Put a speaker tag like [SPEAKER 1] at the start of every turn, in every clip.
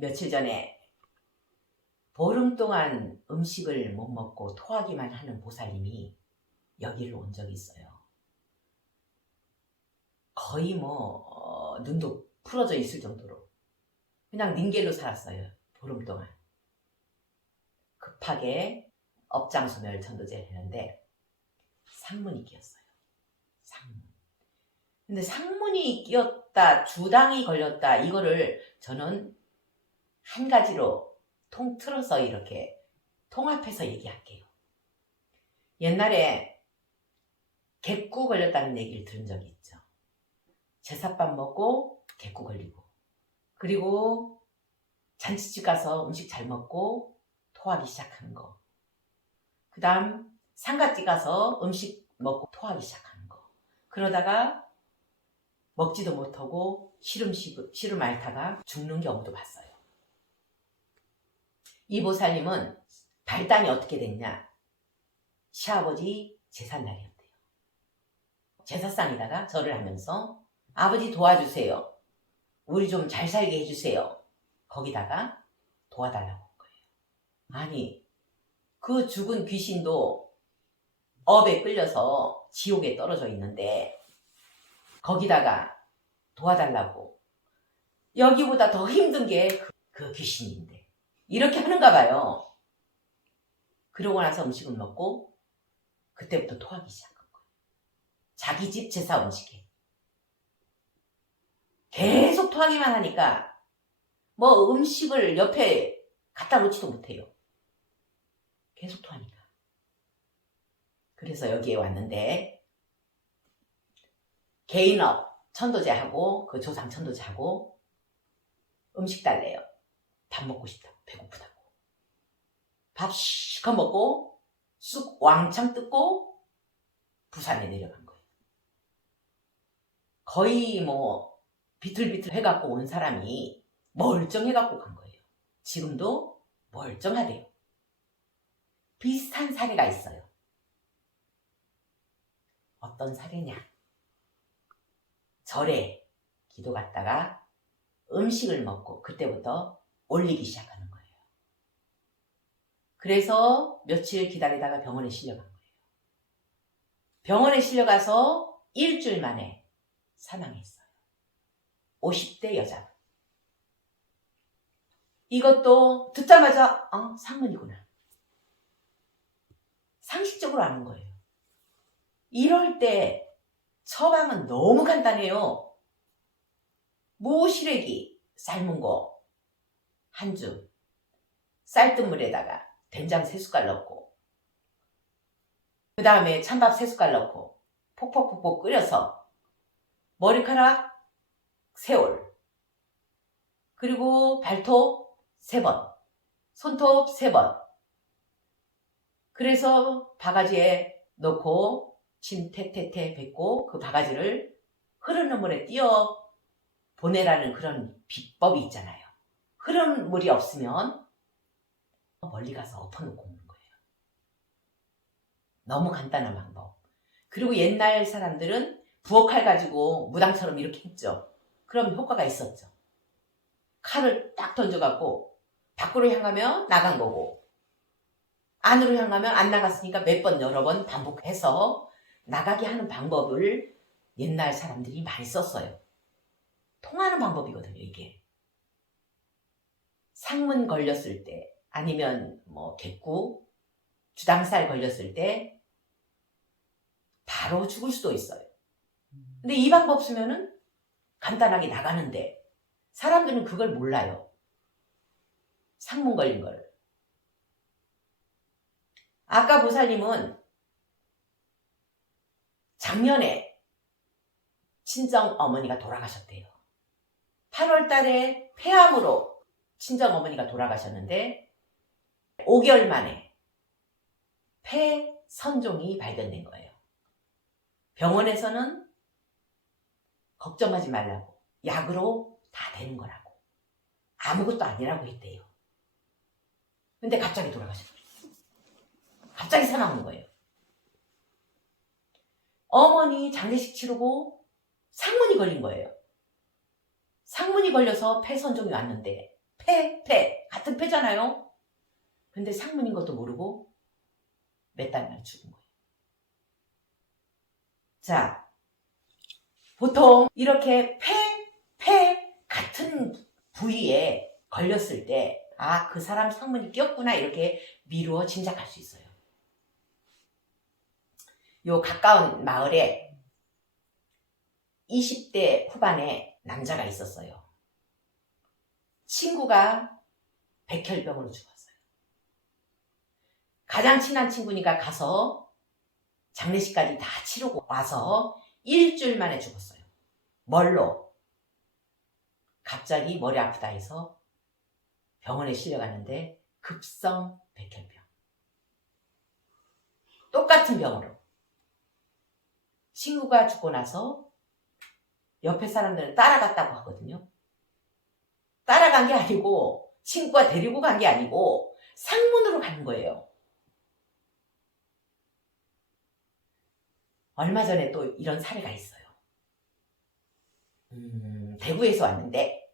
[SPEAKER 1] 며칠 전에 보름 동안 음식을 못 먹고 토하기만 하는 보살님이 여기를 온 적이 있어요. 거의 뭐 어, 눈도 풀어져 있을 정도로 그냥 링겔로 살았어요. 보름 동안. 급하게 업장소멸 천도제를 했는데 상문이 끼었어요. 상문. 근데 상문이 끼었다, 주당이 걸렸다, 이거를 저는 한 가지로 통틀어서 이렇게 통합해서 얘기할게요. 옛날에 객구 걸렸다는 얘기를 들은 적이 있죠. 제사밥 먹고 객구 걸리고, 그리고 잔치집 가서 음식 잘 먹고 토하기 시작하는 거. 그 다음 상가집 가서 음식 먹고 토하기 시작하는 거. 그러다가 먹지도 못하고 시름 시름 앓다가 죽는 경우도 봤어요. 이 보살님은 발단이 어떻게 됐냐? 시아버지 제삿날이었대요. 제사상에다가 절을 하면서 아버지 도와주세요. 우리 좀 잘 살게 해주세요. 거기다가 도와달라고 한 거예요. 아니, 그 죽은 귀신도 업에 끌려서 지옥에 떨어져 있는데 거기다가 도와달라고 여기보다 더 힘든 게 그 귀신인데 이렇게 하는가 봐요. 그러고 나서 음식을 먹고 그때부터 토하기 시작한 거예요. 자기 집 제사 음식에 계속 토하기만 하니까 뭐 음식을 옆에 갖다 놓지도 못해요. 계속 토하니까. 그래서 여기에 왔는데 개인업 천도제하고 그 조상 천도제하고 음식 달래요. 밥 먹고 싶다고 배고프다고. 밥 시컷 먹고 쑥 왕창 뜯고 부산에 내려간 거예요. 거의 뭐 비틀비틀 해갖고 온 사람이 멀쩡해갖고 간 거예요. 지금도 멀쩡하대요. 비슷한 사례가 있어요. 어떤 사례냐? 절에 기도 갔다가 음식을 먹고 그때부터 올리기 시작하는. 그래서 며칠 기다리다가 병원에 실려간 거예요. 병원에 실려가서 일주일 만에 사망했어요. 50대 여자. 이것도 듣자마자 어, 상문이구나. 상식적으로 아는 거예요. 이럴 때 처방은 너무 간단해요. 모시래기 삶은 거 한 줌, 쌀뜨물에다가 된장 세 숟갈 넣고, 그 다음에 찬밥 세 숟갈 넣고, 폭폭폭폭 끓여서 머리카락 세올, 그리고 발톱 세 번, 손톱 세 번. 그래서 바가지에 넣고 침 태태태 뱉고 그 바가지를 흐르는 물에 띄어 보내라는 그런 비법이 있잖아요. 흐르는 물이 없으면 멀리 가서 엎어놓고 오는 거예요. 너무 간단한 방법. 그리고 옛날 사람들은 부엌칼 가지고 무당처럼 이렇게 했죠. 그럼 효과가 있었죠. 칼을 딱 던져갖고 밖으로 향하면 나간 거고 안으로 향하면 안 나갔으니까 몇 번 여러 번 반복해서 나가게 하는 방법을 옛날 사람들이 많이 썼어요. 통하는 방법이거든요, 이게. 상문 걸렸을 때, 아니면 뭐 객구, 주당살 걸렸을 때, 바로 죽을 수도 있어요. 근데 이 방법 쓰면은 간단하게 나가는데, 사람들은 그걸 몰라요. 상문 걸린 걸. 아까 보살님은 작년에 친정 어머니가 돌아가셨대요. 8월 달에 폐암으로 친정 어머니가 돌아가셨는데 5개월 만에 폐 선종이 발견된 거예요. 병원에서는 걱정하지 말라고 약으로 다 되는 거라고 아무것도 아니라고 했대요. 근데 갑자기 돌아가셨어요. 갑자기 사나운 거예요. 어머니 장례식 치르고 상문이 걸린 거예요. 상문이 걸려서 폐 선종이 왔는데 폐, 폐 같은 폐잖아요. 근데 상문인 것도 모르고 몇 달 만에 죽은 거예요. 자, 보통 이렇게 폐, 폐 같은 부위에 걸렸을 때, 아, 그 사람 상문이 꼈구나, 이렇게 미루어 짐작할 수 있어요. 요 가까운 마을에 20대 후반에 남자가 있었어요. 친구가 백혈병으로 죽었어요. 가장 친한 친구니까 가서 장례식까지 다 치르고 와서 일주일 만에 죽었어요. 뭘로? 갑자기 머리 아프다 해서 병원에 실려갔는데 급성 백혈병. 똑같은 병으로. 친구가 죽고 나서 옆에 사람들은 따라갔다고 하거든요. 따라간 게 아니고 친구가 데리고 간 게 아니고 상문으로 가는 거예요. 얼마 전에 또 이런 사례가 있어요. 음, 대구에서 왔는데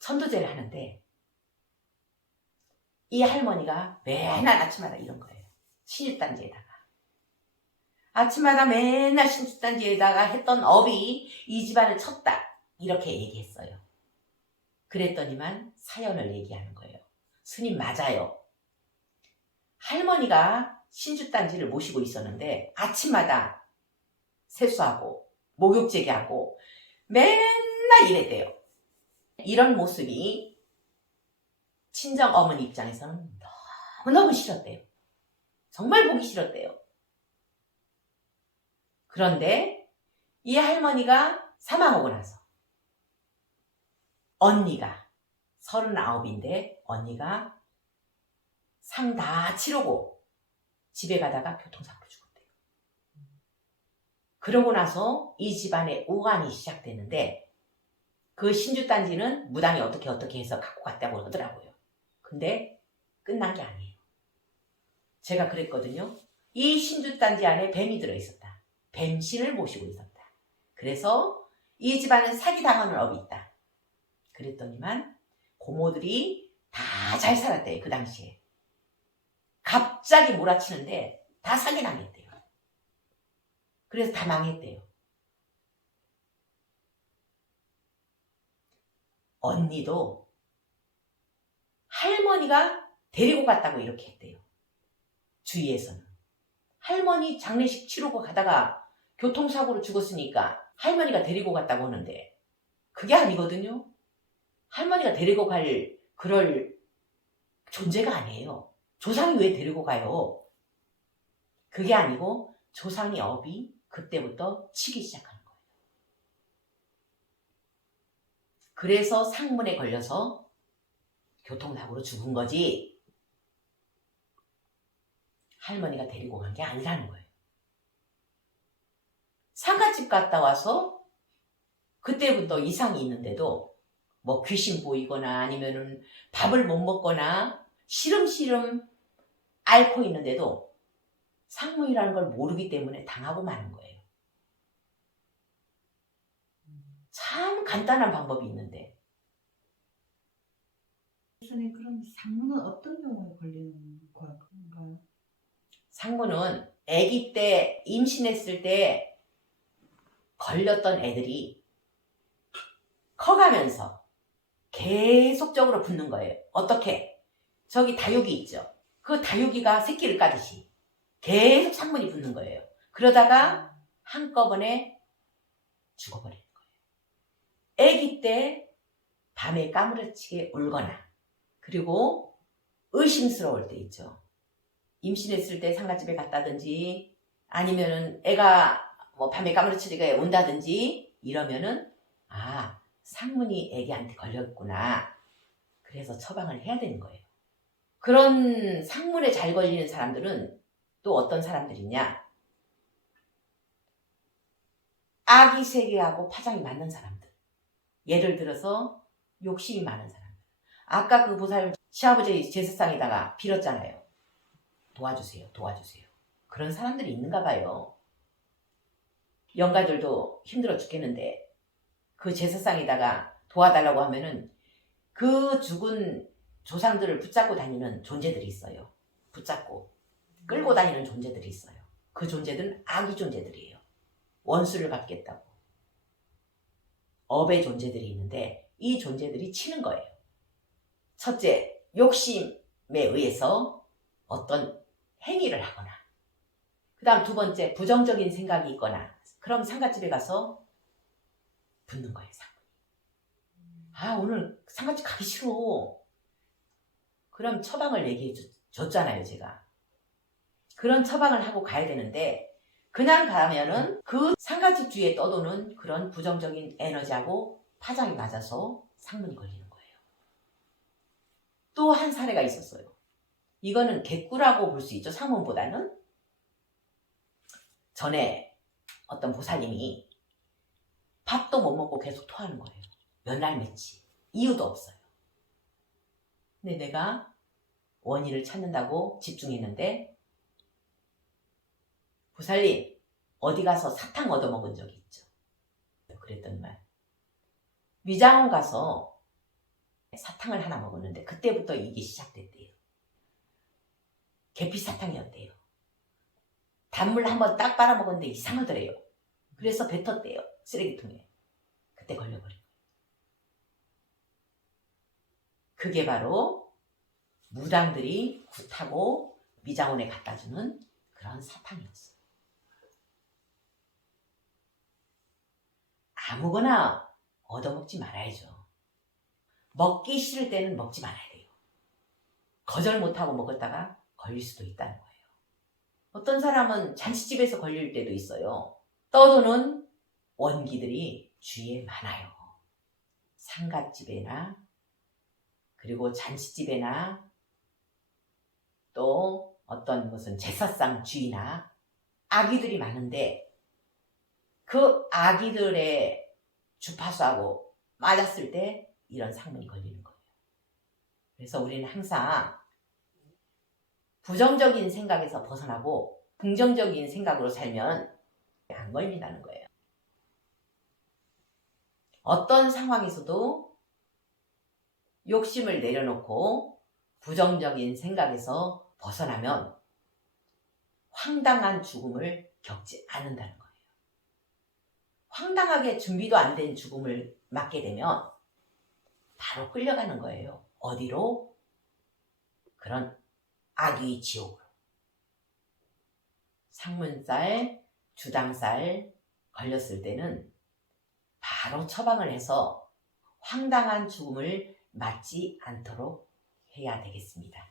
[SPEAKER 1] 천도제를 하는데 이 할머니가 맨날 아침마다 이런 거예요. 신유단지에다가 아침마다 맨날 신주단지에다가 했던 업이 이 집안을 쳤다. 이렇게 얘기했어요. 그랬더니만 사연을 얘기하는 거예요. 스님 맞아요. 할머니가 신주단지를 모시고 있었는데 아침마다 세수하고 목욕 제기하고 맨날 이랬대요. 이런 모습이 친정 어머니 입장에서는 너무너무 싫었대요. 정말 보기 싫었대요. 그런데 이 할머니가 사망하고 나서 언니가 서른아홉인데 언니가 상 다 치르고 집에 가다가 교통사고로 죽었대요. 그러고 나서 이 집안에 오간이 시작됐는데 그 신주단지는 무당이 어떻게 어떻게 해서 갖고 갔다고 하더라고요. 근데 끝난 게 아니에요. 제가 그랬거든요. 이 신주단지 안에 뱀이 들어있었다. 뱀신을 모시고 있었다. 그래서 이 집안은 사기당하는 업이 있다. 그랬더니만 고모들이 다 잘 살았대요. 그 당시에. 갑자기 몰아치는데 다 사기당했대요. 그래서 다 망했대요. 언니도 할머니가 데리고 갔다고 이렇게 했대요. 주위에서는. 할머니 장례식 치르고 가다가 교통사고로 죽었으니까 할머니가 데리고 갔다고 하는데 그게 아니거든요. 할머니가 데리고 갈 그럴 존재가 아니에요. 조상이 왜 데리고 가요? 그게 아니고 조상의 업이 그때부터 치기 시작하는 거예요. 그래서 상문에 걸려서 교통사고로 죽은 거지. 할머니가 데리고 간 게 아니라는 거예요. 상가집 갔다 와서 그때부터 이상이 있는데도 뭐 귀신 보이거나 아니면은 밥을 못 먹거나 시름시름 앓고 있는데도 상문이라는 걸 모르기 때문에 당하고 마는 거예요. 참 간단한 방법이 있는데
[SPEAKER 2] 선생님 그럼 상문은 어떤 경우에 걸리는 건가요?
[SPEAKER 1] 상문은 아기 때 임신했을 때 걸렸던 애들이 커가면서 계속적으로 붙는 거예요. 어떻게? 저기 다육이 있죠. 그 다육이가 새끼를 까듯이 계속 상문이 붙는 거예요. 그러다가 한꺼번에 죽어버리는 거예요. 아기 때 밤에 까무러치게 울거나 그리고 의심스러울 때 있죠. 임신했을 때 상가집에 갔다든지 아니면은 애가 뭐 밤에 까무러치게 온다든지 이러면은 아 상문이 애기한테 걸렸구나. 그래서 처방을 해야 되는 거예요. 그런 상문에 잘 걸리는 사람들은 또 어떤 사람들이냐? 아기 세계하고 파장이 맞는 사람들. 예를 들어서 욕심이 많은 사람들. 아까 그 보살 시아버지 제사상에다가 빌었잖아요. 도와주세요, 도와주세요. 그런 사람들이 있는가 봐요. 영가들도 힘들어 죽겠는데 그 제사상에다가 도와달라고 하면은 그 죽은 조상들을 붙잡고 다니는 존재들이 있어요. 붙잡고 끌고 다니는 존재들이 있어요. 그 존재들은 악의 존재들이에요. 원수를 갚겠다고. 업의 존재들이 있는데 이 존재들이 치는 거예요. 첫째, 욕심에 의해서 어떤 행위를 하거나 그 다음 두 번째, 부정적인 생각이 있거나 그럼 상가집에 가서 붙는 거예요, 상군이. 아, 오늘 상가집 가기 싫어. 그럼 처방을 얘기해 줬- 줬잖아요, 제가. 그런 처방을 하고 가야 되는데 그냥 가면은 그 상가집 주위에 떠도는 그런 부정적인 에너지하고 파장이 맞아서 상문이 걸리는 거예요. 또 한 사례가 있었어요. 이거는 개꾸라고 볼 수 있죠. 상문보다는. 전에 어떤 보살님이 밥도 못 먹고 계속 토하는 거예요. 몇 날 며칠. 이유도 없어요. 근데 내가 원인을 찾는다고 집중했는데 보살님 어디 가서 사탕 얻어 먹은 적이 있죠. 그랬던 말. 위장원 가서 사탕을 하나 먹었는데 그때부터 이게 시작됐대요. 계피 사탕이었대요. 단물 한번 딱 빨아먹었는데 이상하더래요. 그래서 뱉었대요. 쓰레기통에. 그때 걸려버린 거예요. 그게 바로 무당들이 굿하고 미장원에 갖다주는 그런 사탕이었어요. 아무거나 얻어먹지 말아야죠. 먹기 싫을 때는 먹지 말아야 돼요. 거절 못하고 먹었다가 걸릴 수도 있다는 거예요. 어떤 사람은 잔치집에서 걸릴 때도 있어요. 떠도는 원기들이 주위에 많아요. 상갓집에나 그리고 잔치집에나 또 어떤 무슨 제사상 주위나 아기들이 많은데 그 아기들의 주파수하고 맞았을 때 이런 상문이 걸리는 거예요. 그래서 우리는 항상 부정적인 생각에서 벗어나고 긍정적인 생각으로 살면 안 걸린다는 거예요. 어떤 상황에서도 욕심을 내려놓고 부정적인 생각에서 벗어나면 황당한 죽음을 겪지 않는다는 거예요. 황당하게 준비도 안 된 죽음을 맞게 되면 바로 끌려가는 거예요. 어디로? 그런 악의 지옥으로. 상문살, 주당살 걸렸을 때는 바로 처방을 해서 황당한 죽음을 맞지 않도록 해야 되겠습니다.